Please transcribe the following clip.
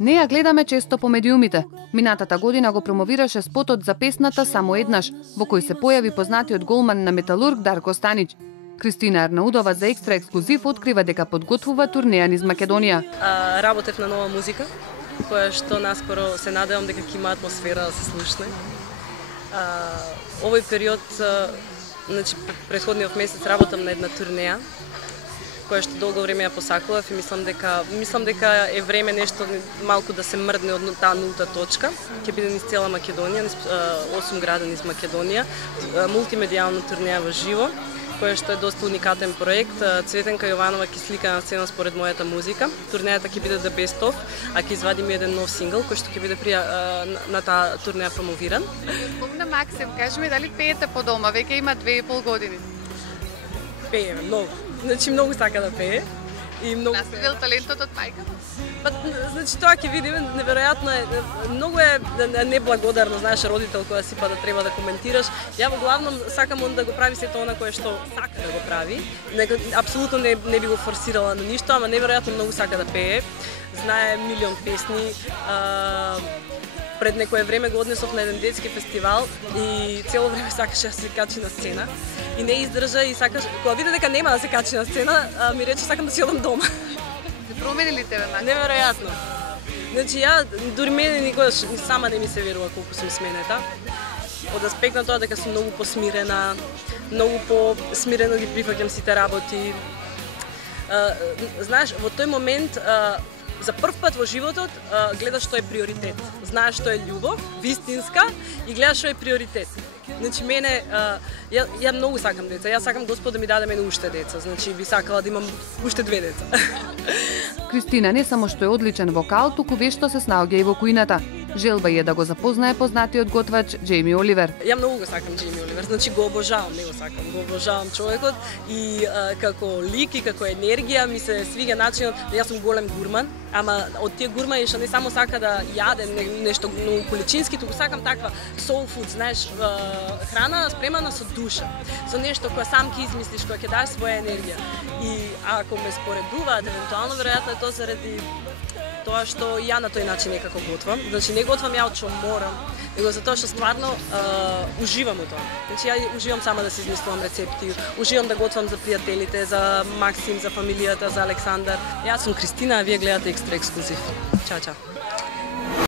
Не ја гледаме често по медиумите. Минатата година го промовираше спотот за песната Само еднаш, во кој се појави познатиот голман на Металург Дарко Станич. Кристина Арнаудова за екстра ексклузив открива дека подготвува турнеја низ Македонија. Работев на нова музика, која што наскоро се надевам дека ќе има атмосфера да се слушне. Овој период, значи претходниот месец работам на една турнеја, која што долго време ја посакував и мислам дека е време нешто малку да се мрдне од таа нулта точка. Ќе биде низ цела Македонија, низ 8 града низ Македонија, мултимедијална турнеја во живо, која што е доста уникатен проект. Цветенка Јованова ќе слика на сцена според мојата музика. Турнејата ќе биде The Best Of, а ќе извадиме еден нов сингл кој што ќе биде на таа турнеја промовиран. Спомна Максим, кажи ми дали пеете по дома, веќе има 2,5 години. Пееме многу. Значи многу сака да пее и многу наследил талентот од мајка. Значи тоа ќе видиме, неверојатно е, многу е неблагодарно, знаеш, родител која си па да треба да коментираш. Ја во главном сакам он да го прави сето она кое што сака да го прави. Апсолутно не би го форсирала на ништо, ама неверојатно многу сака да пее. Знае милион песни. Пред некое време го однесов на еден детски фестивал и цело време сакаше да се качи на сцена и не издржа и сакаш, кога види дека нема да се качи на сцена, ми рече сакам да си одам дома. Те промени ли тебе, Максим? Неверојатно. Значи ја дури мене никогаш сама не ми се верува колку сум сменета. Од аспект на тоа дека сум многу посмирена, многу посмирено ги прифаќам сите работи. Знаеш, во тој момент за прв пат во животот гледаш што е приоритет. Знаеш што е љубов, вистинска и гледаш што е приоритет. Значи мене ја многу сакам деца. Ја сакам Господ да ми даде мене уште деца. Значи би сакала да имам уште 2 деца. Кристина не само што е одличен вокал, туку вешто се снаоѓа и во кујната. Желба е да го запознае познатиот готвач Џејми Оливер. Ја многу го сакам Џејми Оливер, значи го обожавам, не го сакам, го обожавам човекот и како лик и како енергија ми се свига начинот. Јас сум голем гурман, ама од тие гурмани што не само сака да јаде нешто многу количински, туку сакам таква soul food, знаеш, храна спремана со душа, со нешто кое сам ќе измислиш, кое ќе даш своја енергија. И ако ме споредуваат, евентуално веројатно е тоа заради тоа што ја на тој начин некако готвам. Значи не готвам ја од што морам, него затоа што стварно уживам во тоа. Значи ја уживам сама да си измислувам рецепти, уживам да готвам за пријателите, за Максим, за фамилијата, за Александар. Јас сум Кристина, а вие гледате екстра ексклузив. Чао, чао.